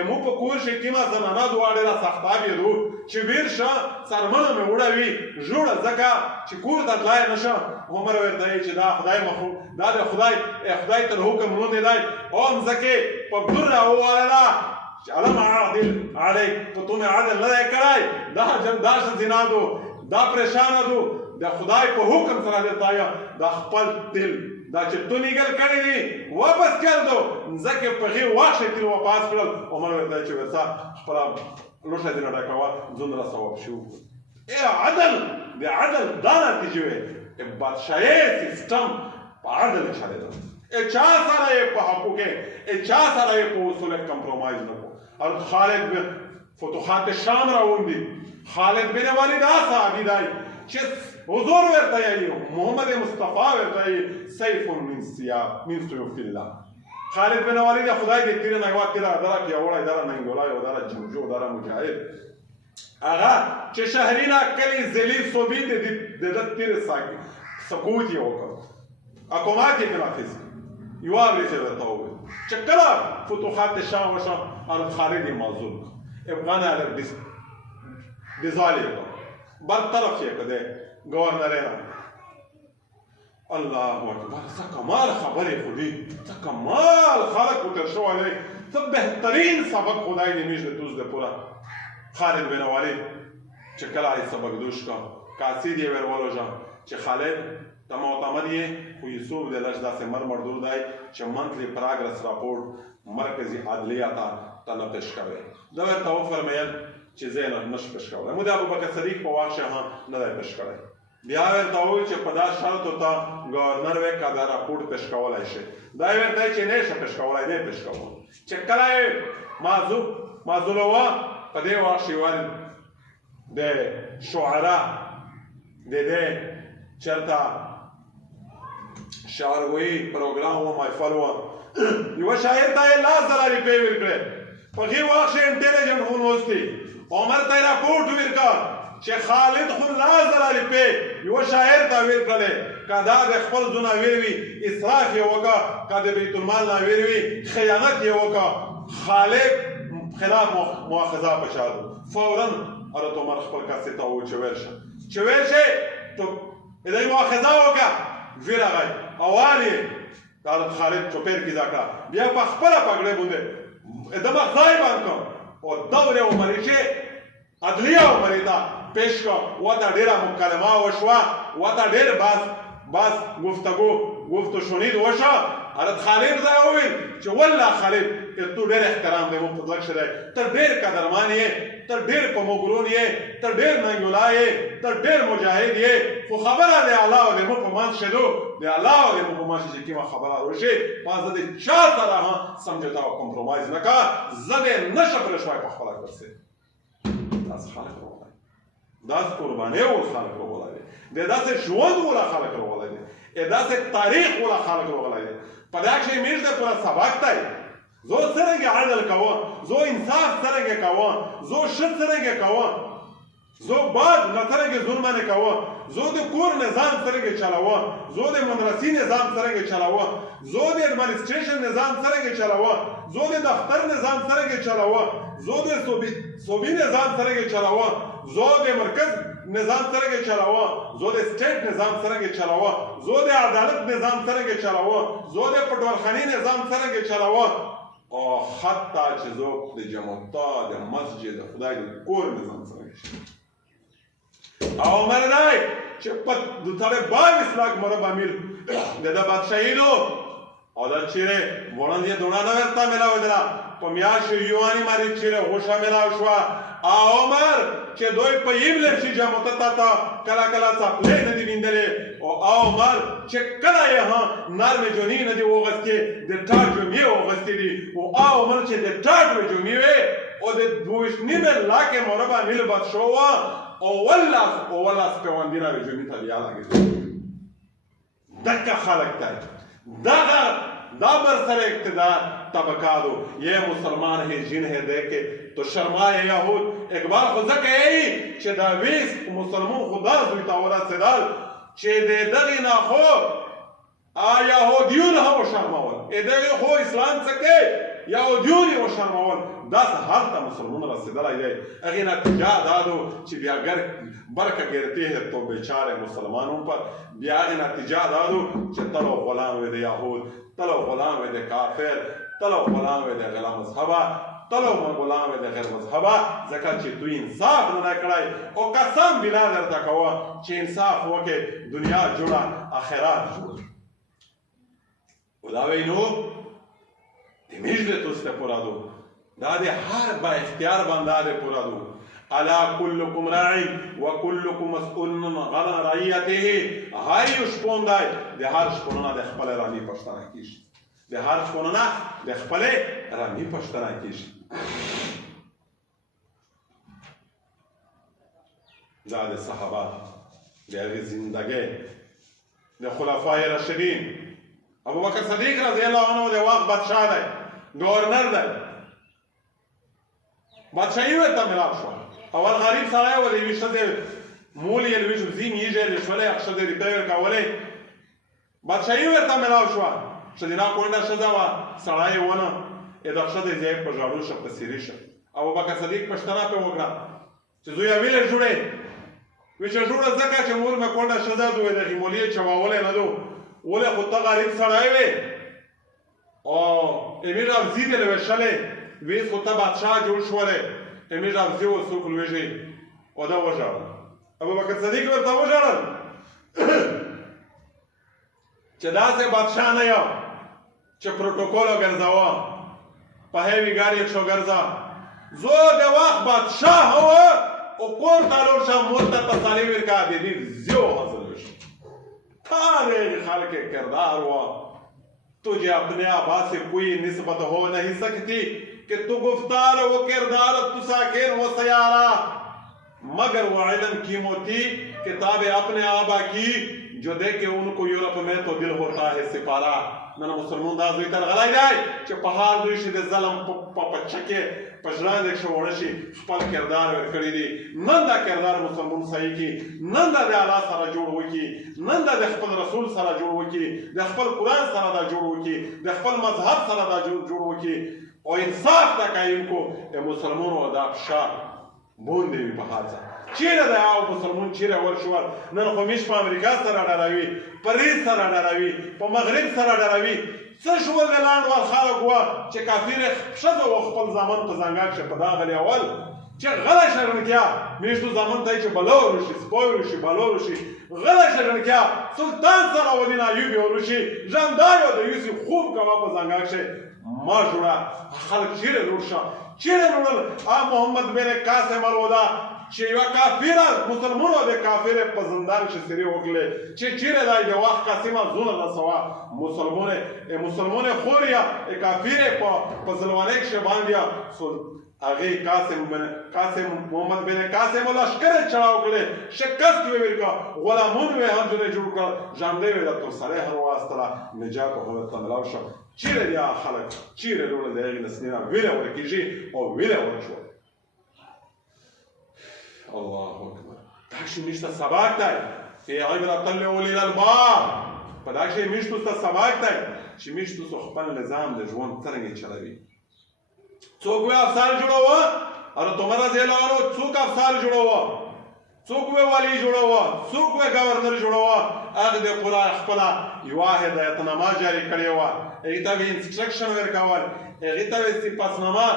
مو په کور چې کیما زنانه دواړه را سختابې دو چې ورشه سرمنه مې وړوي جوړه ځکه چې کور ته تلای نشه عمر ورته چې دا خدای مخو دا د خدای تر حکم نه دی او ځکه په ګور راواله علم عادل علیک په تومه عادل نه کړای دا جنداش زنا دو دا پریشان دو د خدای په حکم سره د تایا د خپل دل دا چې تو نیګل کړی دی واپس کړ دو ځکه په غي واښه تیر واپس کړل عمر ورته چې ورسا خپل لوشه دې نه ډکوا زون را ثواب شو عدل د عدل دا نتیجه بادشاہي سیستم په عدل چلے دا چا سره په حقوق چا سره په اصول کمپرمایز نه کو او خالد بن فتوحات شام راوندي خالد بن ولید صحابي دی چې حضور ورته یې محمد مصطفی ورته سیف من سیوف الله خالد بن ولید خدای دې تیر نه غوا تیر دره کې اورای دره نه ګولای او دره جوجو دره مجاهد هغه چې شهرینا کلی ذلی صوبې د تیر سکوت یې وکړ حکومت یې نافذ یو اوري ورته وویل چې کله فتوحات شام وشو او خالد معذور افغان علر بظالم برطرف یې کده گورنر الله اکبر څه کمال خبرې خودي څه کمال خلق تر شو علی څه بهترین سبق خدای دې میږي توز د پورا خالد بن ولید چې کله یې سبکدوش کا قاصد یې ور ولوژه چې خالد ته معتمد یې خو یوسف د لږ داسې مردود دی چې منتلی پراګرس راپورټ مرکزي عدلیه ته نه پیش کوي دا ورته وفرمیل چې زه نشم پیش کولی مو د ابوبکر صدیق په واک هم نه دی پیش کړی بیا ورته وویل چې په دا شرطو ته ګورنر وی که دا راپورټ پیش کولی شي دا یې ورته چې نه شي پیش کولی نه پیش کوم چې کله یې معذولوه په دې وخت کې ول د شعرا د دې چېرته شعروي پروګرام و محفل و یوه شاعر ته یې 10 زره روپۍ ورکړې په هغې وخت کې انټیلیجنټ خو نوستي عمر ته یې راپورټ ورکړ چې خالد خو 10 زره روپۍ یوه شاعر ته ورکړلې که دا د خپل زونه ویر وي اسراف یې وکړه که د بیت المال نه ویر وي خیانت یې وکړه خالد خلاف مؤاخذه پچار فورا حضرت عمر خپل کاسې ته وویل چې ویل شي تو دې مؤاخذه وکړه ویر راغی اول یې حضرت خالد چوپیر کیزا کړه بیا په خپله پګړۍ باندې دماغ ځای باندې کړ او دور عمري چې عدلیه عمري ته پیش کړ ورته ډېره مکالمه وشوه ورته ډېر باز گفتو شنید وشوه حضرت خالد دا وویل چې والله خالد تو ډېر احترام دی مو په زړه کښې دی ته ډېر قدرمان یې ته ډېر په موګرون یې ته ډېر ننګولا یې ته ډېر مجاهد یې خو خبره د الله او د مو په منځ کښې دو د الله او د مو په منځ کښې چې کومه خبره وشي ما زه د چا سره هم سمجھوتا او کمپرومایز نه کا زه دې نشم پرېښوی په خپله کرسۍ داسې خلک راغلی داسې قربانۍ ول خلک راغلی دی د داسې ژوند وله خلک راغلی دی داسې تاریخ وله خلک راغلی دی په دا کښې موږ د پوره سبق دی زو څرنګه عدل کوه زو انصاف څرنګه کوه زو ښه څرنګه کوه زو بعد نه څرنګه ظلم نه کوه زو د کور نظام څرنګه چلاوه زو د مدرسې نظام څرنګه چلاوه زو د ایڈمنسټریشن نظام څرنګه چلاوه زو د دفتر نظام څرنګه چلاوه زو د صوبې نظام څرنګه چلاوه زو د مرکز نظام څرنګه چلاوه زو د سټیټ نظام څرنګه چلاوه زو د عدالت نظام څرنګه چلاوه زو د پټوارخانې نظام څرنګه چلاوه او حتی چې زه د جمعتا د مسجد د خدای د کور نظام څرنګه او مرنای چې په دوتاره 22 लाख مربع میل د بادشاهي نو او دا چیرې وړاندې دونه نه ورته ملاوېدله په میاشتو یواني باندې چیرې غوښه ملاو شوه او عمر چې دوی په یم لرشي جامته تا ته کله کله څپلۍ نه دي ویندلې او عمر چې کله یې هم نرمې جامې نه دي واغوستې د ټاټ جامې واغوستې دي او عمر چې د ټاټ جامې وې او د 2.5 लाख مربع میل بادشاه وه او والله سپیوندینه جامې ته بیا لګېدل دکه خلک دی دا بر سر اقتدار طبقاتو یہ مسلمان ہے جن ہے دیکھے تو شرمائے یہود اقبال خود ذکر ای چه دا ویس مسلمان خدا زوی تاورا سدال چه دے دغی نا خو یهودیون هم شرماول ادغی خو اسلام سکے یهودیون هم شرماول داس هر تا مسلمان رسیدل ایدے اگه نتیجه دادو چه بیا برکه گرتی ہے تو بیچاره مسلمانوں پر بیا اگه نتیجه دادو چه تلو غلام وید یهود تلو غلام وید کافر تلو غلام وید غیر مذهبه تلو غلام وید غیر مذهبه ځکه چې دوی انصاف نه کړی او قسم بلا درته کوه چې انصاف وکړي دنیا جوړه آخرت جوړ خدا وینو دمیج دې تاسو ته پورا دو دا دې هر با اختیار باندې پورا دو الا كلكم راع وكلكم مسؤول عن رعيته هاي شپوندای د هر شپونه د خپل رامي پښتنه کیږي د هر شپونه د خپل رامي پښتنه کیږي دا د صحابه د زندګۍ د خلفای راشدین ابو بکر صدیق رضی الله عنه د واق بادشاہ دی گورنر دی بادشاہي ورته ملاو شو اول غریب سړی و د یوې ښځې مول یې لویږ زیم یېږې لښولې هغه ښځې روپۍ ورکولې بادشاهي ورته ملاو شوه ښځینه کونډه ښځه وه سړی یې ونه دغه ښځې ځای په ژاړو شه په سیري شه ابوبکر صدیق پوښتنه پرې وکړه چې زویه ویلې جوړې وی چې جوړه ځکه چې مور مې کونډه ښځه ده وی دغې مولې چواولی نه ده ولې خو ته غریب سړی وې او امیر افزي دې له ویشلې ویس خو ته بادشاه جوړ شولې امیش افزیو څوک لویږي او دا وژاړل ابوبکر صدیق ورته وژاړل چې داسې بادشاه نه یم چې پروتوکول وګرځوه په هیوي ګاډي شو ګرځه زه د وخت بادشاه هو او کور ته لور شم مور ته تسلي ورکا د دې زیو حاصل وشي تاریخ خلق کردار ہوا تجھے اپنے آبا سے کوئی نسبت ہو نہیں سکتی کہ تو گفتار و کردار تو ساکن و سیارہ مگر وہ علم کی موتی کتاب اپنے آبا کی جو دیکھے ان کو یورپ میں تو دل ہوتا ہے سپارہ نن مسلمان دا زوی تر غلای دی چې په حال دوی شي د ظلم په پچکه پژران دې شو ورشي خپل کردار ورکړي دي نن دا کردار مسلمان صحیح کی نن دا د الله سره جوړ وکي نن دا د خپل رسول سره جوړ وکي د خپل قران سره دا جوړ وکي د خپل مذهب سره دا جوړ وکي او انصاف تا قائم کو مسلمانو دا افشار بوندې په حادثه چیرې دا او مسلمان چیرې ورشول نن خو میش په امریکا سره ډاروي پاریس سره ډاروي په مغرب سره ډاروي څه شول د لاند ور خلک وه چې کافر ښځه و خپل زامن په ځانګړ شي په دا غلي اول چې غلی شرنکیا میشتو زامن ته چې بلور وشي سپور وشي بلور وشي غلی شرنکیا سلطان سره ودین ایوب وروشي ژاندایو د یوسف خوب کوا په ځانګړ شي ما جوړه خلک چیرې لور شه چیرې لورل محمد بن قاسم الودا چې یو کافر مسلمانو د کافر په زندان کې سری وکړي چې چیرې دای د وخت قسمه زونه رسوا مسلمانه خوریا کافر په ځلوانه کې باندې هغه قاسم محمد بن قاسم لشکره چړاو کړي شکست وی ورکا غلامون وی هم جوړ کړ ژوندې وی د تو سره هر واسطه نجات او حالت تملاو شو چیرې یا خلک چیرې ډول دغه نسنینا ویله ورکیږي او ویله ورچو الله اکبر دا شی میشته سبق دی فی عبرة لأولی الالباب په دا شی میشته سبق دی چې میشته خپل نظام د ژوند څنګه چلوي څوک وی افسر جوړاوه او تمہارا زیلانو څوک افسر جوړاوه څوک وی والی جوړاوه څوک وی گورنر جوړاوه هغه د پورا خپل یو هدایتنامه جاری کړی و هغه ته انسټرکشن ورکول هغه ته سپاسنامه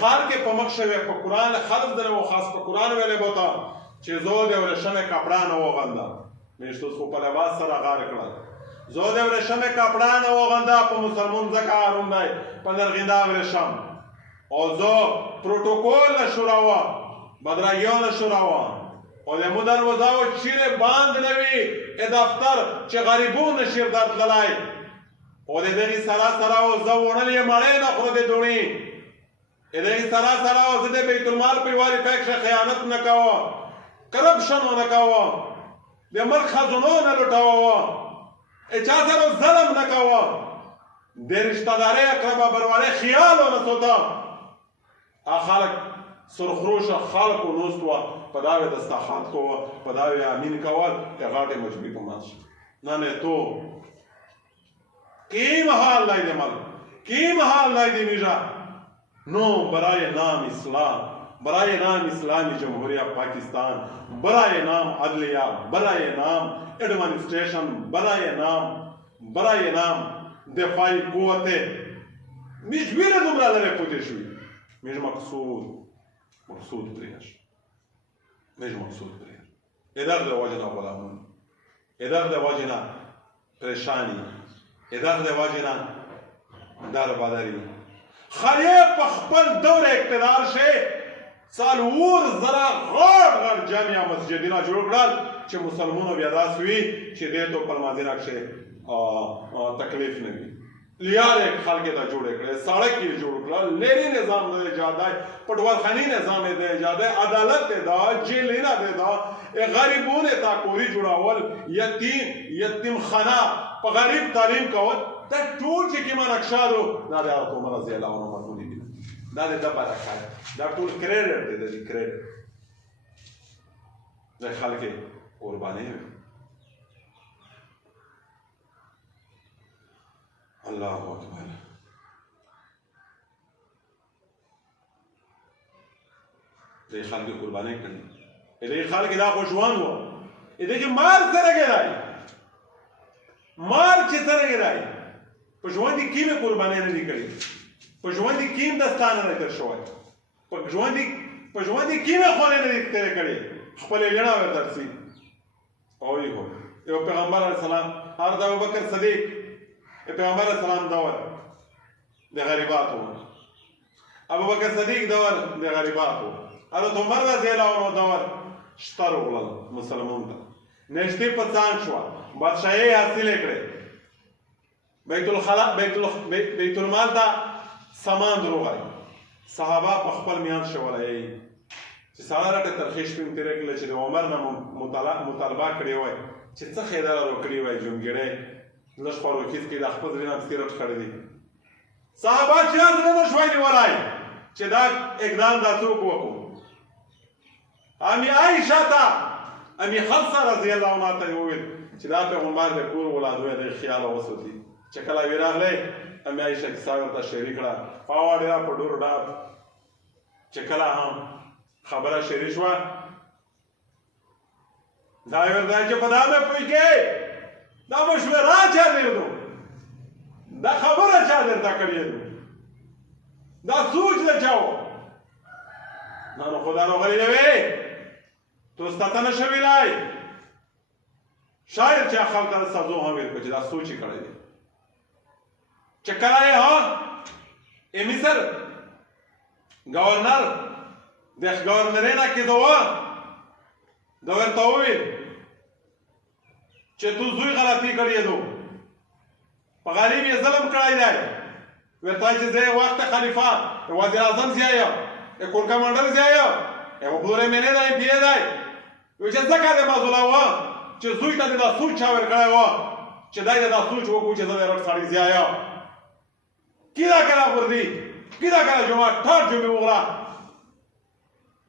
خار کې په مخ شوی په قران خلف درو خاص په قران ویلې بوته چې زو د ورشمه کپڑا نه وغندا مېشتو خو په لباس سره غار کړل زو د ورشمه کپڑا نه وغندا په مسلمان زکاروم دی په نرغیندا ورشم او زو پروتوکول شوراوا بدرایان شوراوا او د مو دروازه چیرې باند نوي دفتر چې غریبون نشیر در تلای او د دې سره او زو ونلې مړې نه خور دې دوړي دې سره او د بیت المال په واري پکښه خیانت نه کاوه کرپشن نه کاوه د ملک خزانو نه لوټاوه چا سره ظلم نه کاوه د رشتہ داري اقربا بروالي خیال نه سوتا خلق سرخروش خلق و نوستوا پداوی دستاخات کو پداوی امین کول که غاٹه مجبوری پمانش نانه تو کیم حال لای دی مل کیم حال لای دی میجا نو برای نام اسلام برای نام اسلامی جمهوریہ پاکستان برای نام عدلیہ برای نام ایڈمنسٹریشن برای نام دفاعی قوت میجویر دمرا لره پوتے شوی میج مقصود پریش میج مقصود پریش ادار ده واجنا غلامون ادار ده واجنا پریشانی ادار ده واجنا دار باداری خلیه پخپل دور اقتدار شه سالور زرا غړ جامعه مسجدینا جوړ کړل چې مسلمانانو بیا داس وی چې دې ته پر مازی راکشه تکلیف نه وي لیاره خلق دا جوړ کړل سړک یې جوړ کړل لری نظام د ایجادای پټوالخانی نظام د ایجادای عدالت دا جیلینا دا غریبونه تا کوری جوړاول یتیم خانه په غریب تعلیم کول دا ټول چې کیما نقشادو دا د عمر رضی الله عنه مسؤلی دي دا د برکات دا ټول کریډټ دی د کریډټ د خلک قرباني الله اکبر دې خلک قرباني کړي دې خلک دا خوشوان وو دې کې مار سره ګرای مار چې سره ګرای په ژوند کې کیمه قرباني نه کړي په ژوند کې کیم دستانه نه کړ شوی په ژوند کې په ژوند یې کیمه خونې نه دي تېرې کړې خپلې لیڼه ورته درسي او یې هو یو پیغمبر علیه السلام هر د ابوبکر صدیق پیغمبر علیه السلام دور د غریباتو ابوبکر صدیق دور د غریباتو حضرت عمر رضی الله عنه دور شتر وغلل مسلمون ته نږدې په ځان شوه بادشاهي حاصلې کړې بیت المال ته سامان دروغی صحابه په خپل میان شولی چې سړی راته ترخې شپې مې تېرې کړله چې د عمر نه مطالبه کړې وای چې څه خیدره روکړي وای جونګېړی لږ فاروقیز کې د خپل زړه نه پسې رټ کړی دی صحابه چې زړه نه شوی نیولی چې دا اقدام دا څوک وکړو امي عایشه ته امي حفصه رضی الله عنها ته یې وویل چې دا پیغمبر د کور ولادو یې د خیال وساتي چې کله وی راغلی امي عایشه کیسه ورته شعري کړه هوا ډېره په ډور ډاب چې کله هم خبره شعري شوه دا یې ورته چې په دا مې پوهېږې دا مشوره چا درلودو دا خبره چا درته کړې ده دا سوچ د چا و نو خدا راغلی دی وی تو ستاته نشه ویلی شاید چې خلک ته سبزو هم ویل کړو چې دا سوچ یې کړی دی چې کله یې مصر ګورنر د ګورنرۍ نه کېدو دا ورته وویل چې تو زوی غلطي کړې ده په غریب یې ظلم کړی دی ورته چې زه یې وخت خلیفه وزیر اعظم زه یم کور کمانډر زه یم پورې مې نه دی پی دی وایي چې ځکه دې مزوله وه چې زوی ته دې دا سوچ چا ورکړی وه چې دی دې دا سوچ وکړو چې زه د رټ سړی زه یم کیدا کله وردی کیدا کله جمعه ټاټ جمعې وغلا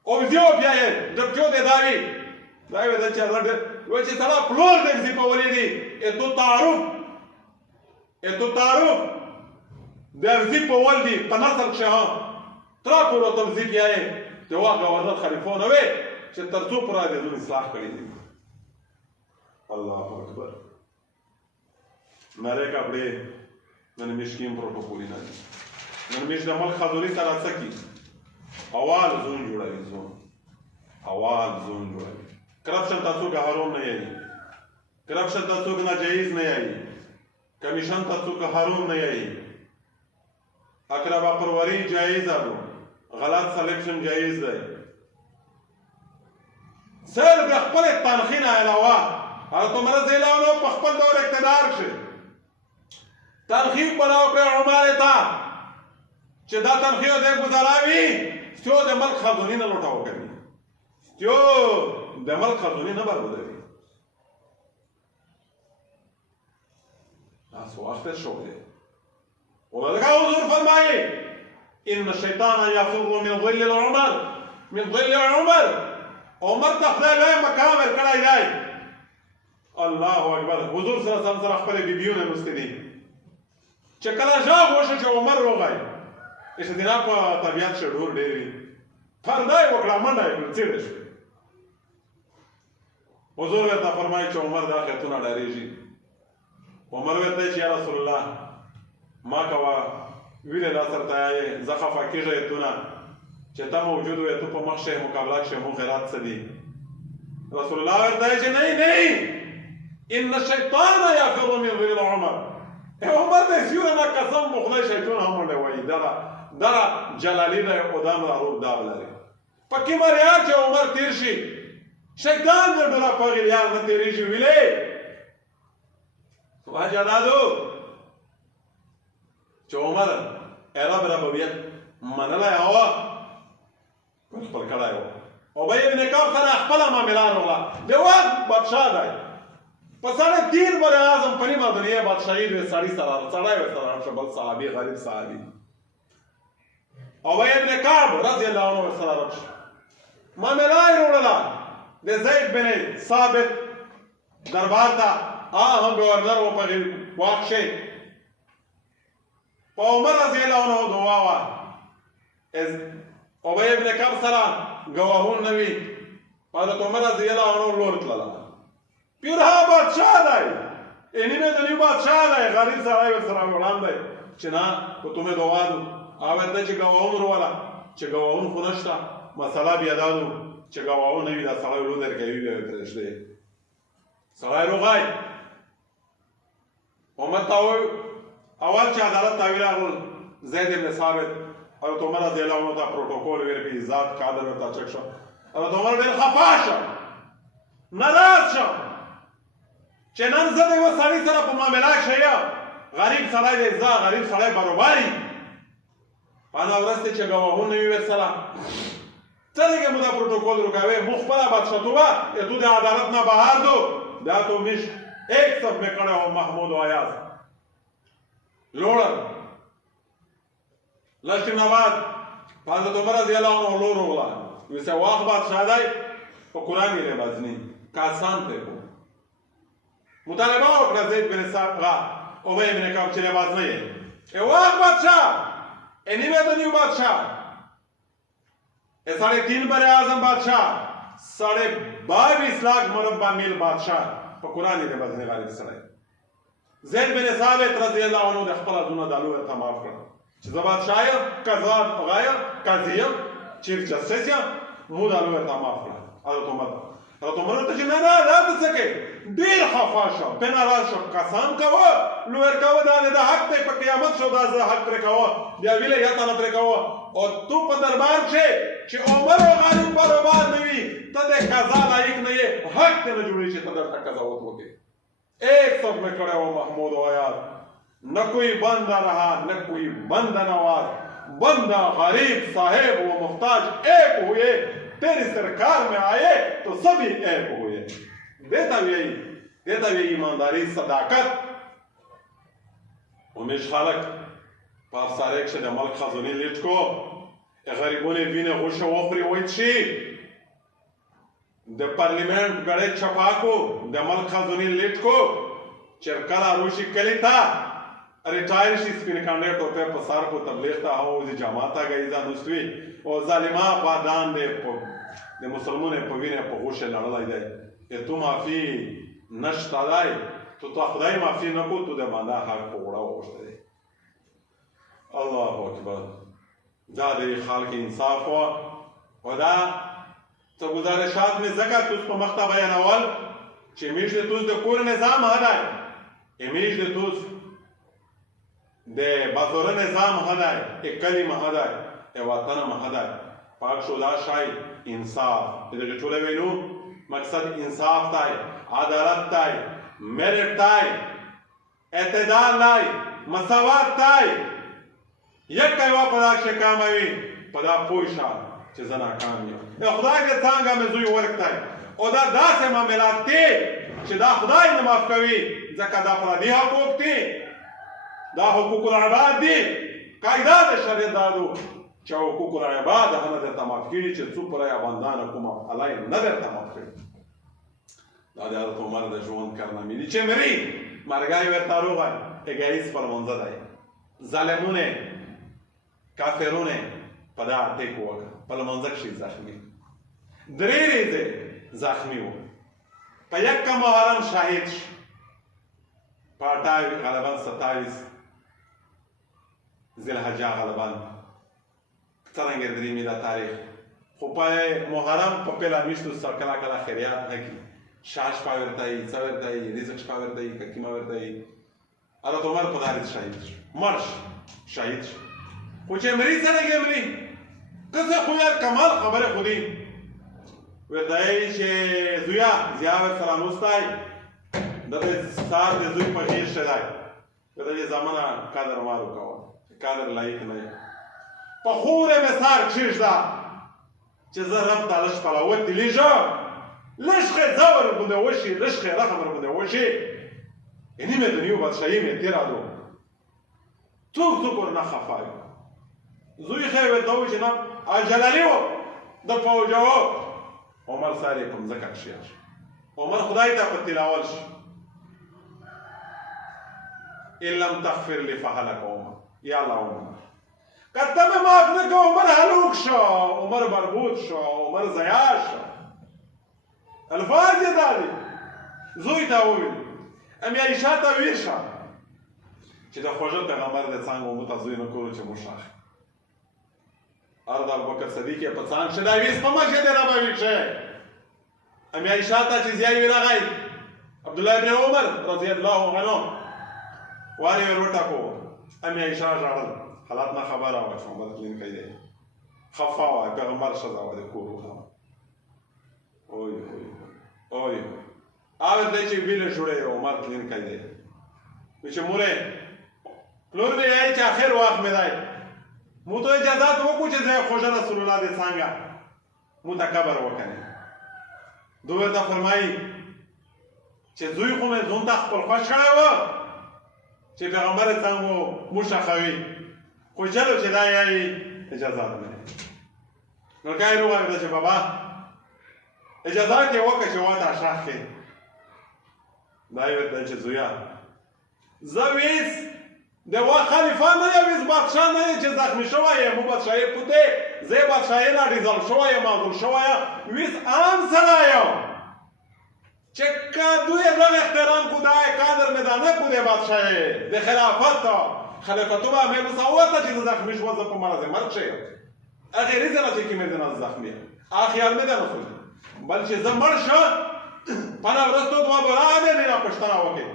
او زیو بیا یې ډبچو دې داوي دا یې چې وایي چې سړی پلور دې وزي په ولې دی اتو تعارف د وزي په ول دی په نسل کښې هم ترا کورو ته وزي بیا یې د واک ګورنر خلیفه نه وی چې تر څو پورې دې زموږ اصلاح کړي دي الله اکبر ناره کپڑے نن مشکیم پروتوکولی نه نن مش د ملک خزوري سره سکی اوال زون جوړوي زون جوړوي کرپشن تاسو که حرام نه یی کرپشن تاسو که ناجایز نه یی کمیشن تاسو که حرام نه یی اقربا پروری جایز ده غلط سلیکشن جایز ده صرف د خپل تنخیح نه علاوه حضرت عمر رضی الله عنه په خپل دور اقتدار کښې تنخیح بناو کړی عمر ته چې دا تنخیح دی ګزاراوي ستیو د ملک خزانې نه لوټه وکوي ستیو د ملک خزانې نه بربادوي دا څه وخت شوق دی ولذلك حضور فرمایي ان الشیطان یفر من ظل عمر عمر ته خدای لوی مقام ورکړی دی الله اکبر حضور صلی الله علیه وسلم سره خپلې بیبیونه نوستې دي چې کله غږ وشو چې عمر روغی اشتنا په طبیعت کښې ډور ډېر وي پرده یې وکړه منډه یې کړه څېړه شوه حضور ورته فرمایي چې عمر دا خیتونه ډارېږي عمر ورته چې یا رسول الله ما کوه وینې دا سرته یې زه خفه کېږه ایتونه چې ته موجود وې تو په مخ کښې مقابله کښې مو خیرات څه دي رسول الله ورته چې نه ان الشیطان یفر من ظل عمر عمر د سیوره نه قسم په خدای شیطان هم منډه وایي دغه جلالي دی او دا معروف داغ لري په کومه ریا چې عمر تېر شي شیطان د ډله په هغې ریال نه تېرېږي ویلې واجه دادو چې عمر عرب ربویت منلی هوا خپل کړی و ابی ابن کعب سره خپله معامله راغله د وخت بادشاه دی په ساړه تین بر اعظم په نیمه دنیا بادشاهي د سړي سره سړی ورسره شه بل صحابي غریب صحابي ابی ابن کعب رضی الله عنه ورسره راشه معامله یې وروړله د زید بن ثابت دربار ته هغه ګورنر و په واک کښې په عمر رضی الله عنه دعا وه ابی ابن کعب سره ګواهون نه وي حضرت عمر رضی الله عنه لور تلله پیرها بادشاه دی نیمه دنیا بادشاه دی غریب سړی ورسره وړاند دی چې نه په تو مې دعا دو هغه ورته چې ګواهون وروله چې ګواهون خو نشته مسله بیا دا ده چې ګواهونه وي دا سړی ورو درکوي بیا یې پرېږدی سړی روغی عمر ته وویل اول چې عدالت ته راغلل زید بن ثابت حضرت عمر رضی الله عنه ته پروتوکول ورکړي ذات کادر ورته چک شو حضرت عمر ډېر خفه شو ناراض شو چې نن زه د یوه سړي سره په معامله کښې یم غریب سړی دی زه غریب سړی برابر یم په هغه ورځ کې چې ګواهونه وي ورسره څه دیگه مو دا پروتوکول رکاوی مو خپله بادشاهتوبه تو د عدالت نه بهر دو دا تو میش ایک صف میں کڑے ہو محمود و ایاز لوڑل لشتیم نباد حضرت عمر رضی اللہ عنہ لور ہوگلا ویسے واقع بادشاہ دائی تو قرآنی لے بازنی کاسان تے کو مطالبہ اکڑا زید بن ساقا اوبئی بن کعب چلے باز نہیں ہے اے واقع بادشاہ اے نیوے تو نیو بادشاہ اے 3.5 بر اعظم بادشاہ 22 لاکھ مربع میل بادشاہ په قرآن یې د بزنې غالب سړی زید بن ثابت رضی الله عنه د خپله زونه دا لویه ورته معاف کړه چې زه بادشاه یم قضا یم قاضي یم چیف جسټس یم مو دا لویه ورته معاف کړه حضرت عمر ورته چې نه نه دا ته څه کوې ډېر خفه شو پې ناراض شو قسم کوه لویر کوه دا د حق دی په قیامت شو دا زه حق پرې کوه بیا ویله یا تا نه پرې کوه او تو په دربار کښې چې عمر او غالب برابر نه وي ته د قضا لایق نه یې حق ته نه جوړېږي چې ته درته قضاوت وکړې ایک سب میں کھڑے ہو محمود و ایاز نہ کوئی بندہ رہا نہ کوئی بندہ نواز بندہ غریب صاحب و محتاج ایک ہوئے تیری سرکار میں آئے تو سبھی ایک ہوئے دیتا بھی ایمانداری صداقت امیش خالق پاس سارک شد ملک خزونی لیٹ کو غریبون بین غوش وخری ویت شی د پارلیمنٹ گڑے چھپا کو د ملک خزونی لیٹ کو چرکلا روشی کلی تا ریٹائر شی سپین کانڈے ٹوپے پسار کو تبلیغ تا ہو دی جاماتا گئی دا نستوی او ظالمہ پادان دے مسلمون پوینے پا غوش لڑلائی دے کہ تو معافی نشتا دائی تو خدای معافی نکو تو دے باندہ حق پا غوڑا غوش دے اللہ اکبر دا دے خالق انصاف ہوا و دا تو گزارشات میں زکر توس پا مختہ بیان اول چه میش دے توس دے کور نظام ہدائی میش دے توس دے بازور نظام ہدائی ایک کلیم ہدائی ایک وطنم ہدائی پاک شدا شای انصاف دے چولے وینو مقصد انصاف تائی عدالت تائی میرٹ تائی اعتدال تائی مساوات تائی یک کئیوا پدا کشے کام آئی پدا پوشا چه زنا کامی خدای که تانگا میں زوی ورک تائی او دا سے معاملات تی چه دا خدای نماف کوي زکا دا پرادی حقوق تی دا حقوق العباد دی قائدہ دا شریعت دادو چه حقوق العباد ہنا در تماف کری چه سو پرای عباندان کما علائی ندر تماف کری دا دی حضرت عمر دا جوان کرنا میلی چه مری مرگای ورطا روغای اگیس پر منزد آئی ظالمون کافرون پدا تیکو وکا پل منزد شی زخمی دری ریزه زخمی ہو پا یک کا محرم شاہد پا 27 ذی‌الحجہ غالباً څرنګه درېمې دا تاریخ خو په محرم په پیله میاشتو سره کله کله خیریات هکي شاش شپه ورته وي څه ورته وي رزق شپه ورته وي ککیمه ورته وي حضرت عمر په دارید شهید شو مرش شهید شو خو چې مري څرنګه مري قصه خو یار کمال خبره خودي ورته وایي چې زویا ضیا ورسره نوستی دته سار د زوی په غېږ شدی ورته وایي زمانه قدر مار وکوه قدر لایق نه یم په خوره مې سار کښېږده چې زه رب ته لږ پلاوت دې لیږم لږ خې زور ورباندې وشي لږ خې رحم ورباندې وشي نیمه دنیا بادشاهي مې تېره دو څوک څوک ورنه خفه وي زوی خې ورته ووایي چې نه جلالي و د فوجه و عمر سار یې په مځکه کښېږي عمر خدای ته په تلاول شي ان لم تغفر لي فهلك عمر یا الله عمر کته مې معاف نه که عمر هلوک شو عمر بربود شو عمر ضیاع شو الفاظ یې دا دي زوی ته وویل ام عایشه ته ویل شه چې د خوږه پیغمبر د څنګه موږ ته زوی نه کړو چې موږ شاخ ارض ابوبکر صدیق په څنګ شدا ویس په مسجد نبوي شه ام عائشہ ته چې زیاوی راغی عبد الله ابن عمر رضی الله عنه واری ورټا کو ام عائشہ راړل حالات نه خبره وای محمد کلین کوي خفا وای پیغمبر شدا وای کو اوه اوه اوه دې چې ویل جوړه عمر کلین کوي چې موره لور دې یې چې اخر وخت مې دی مو ته اجازه وکړو چې زه خوږ رسول الله دې څنګه مو ته قبر وکړي دوی ته فرمایي چې زوی خو مې ځون ته خپل خوښ کړی و چې پیغمبر څنګه مو شخوي خو چلو چې دا یې اجازه مې نو کای نو وایي چې بابا اجازه کې وکړه چې وته شاخ کې دا یې ورته چې زویا زویس د وا خلیفہ نه یویز بادشاه نه چې زخمی شوی مو بادشاهي پوته زه بادشاهي لا ډیزل شوی معذور شوی ویس عام سړایو چې کدوې دغه احترام کو دا قادر میدانه کو د بادشاهي د خلافت خلیفتوبه مې مساوات چې زخمی شو زه په مرزه مرګ شي اخر دې نه چې کې مې نه زخمی اخیار مې نه خو بل چې زه مړ شم پنا ورستو دوا برا دې نه پښتنه وکي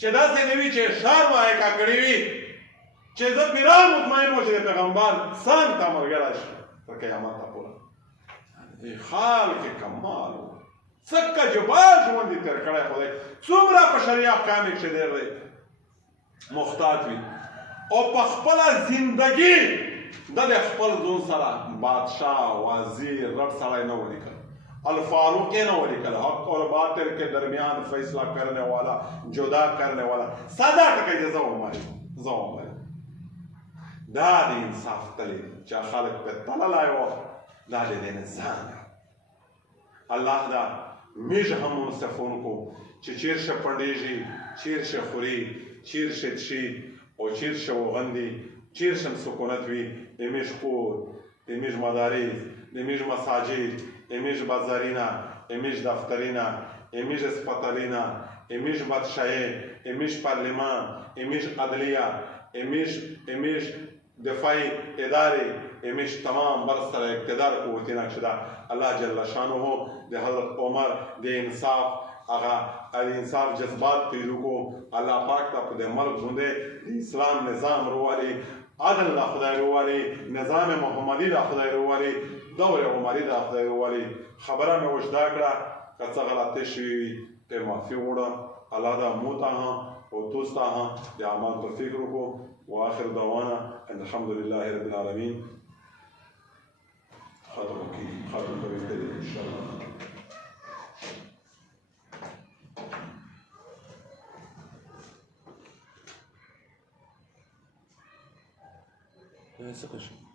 چې داسې نه وي چې شار وای کا کړی وي چې زه پیران مطمئن و چې پیغمبر څنګه ته مرګرا شي تر قیامت پورې حال کې کمال څکه جبال ژوند دې تر کړی خدای څومره په شریعت کامل شه دی محتاط وي او په خپل زندگی د خپل ځون سره بادشاه وزیر رب سره نه ولیکل الفاروق نہ ولیکل حق اور باطل کے درمیان فیصلہ کرنے والا جدا کرنے والا ساده ټکی دی زو دا د انصاف تلی چې خلق په تللای و دا د نظام الله دا میج هم مستفون کو چې چیرشه پندېږي چیرشه خوري چیرشه تشي او چیرشه وغندي چیرشه سکونت وي امیش کور امیش مدارس امیش مساجد امیش بازارینا امیش دفترینا امیش اسپتالینا امیش بادشاهی امیش پارلیمان امیش عدلیه امیش دفاعی اداره امیش تمام برسر اقتدار قوتینا شده الله جل شانه ده حضرت عمر ده انصاف آغا انصاف جذبات پیرو کو اللہ پاک تا پده ملک زنده اسلام نظام روالی عدل دا خدای روالی نظام محمدی دا خدای روالی دور عمری دا خدای روالی خبره میں وجدا کرا کچا غلطه شوی پہ معافی وڑا اللہ دا موتا ہاں و توستا ہاں یا اعمال پر فکر کو وآخر دعوانا ان الحمدللہ رب العالمین خاتم کبھی کریں انشاءاللہ Essa coisa.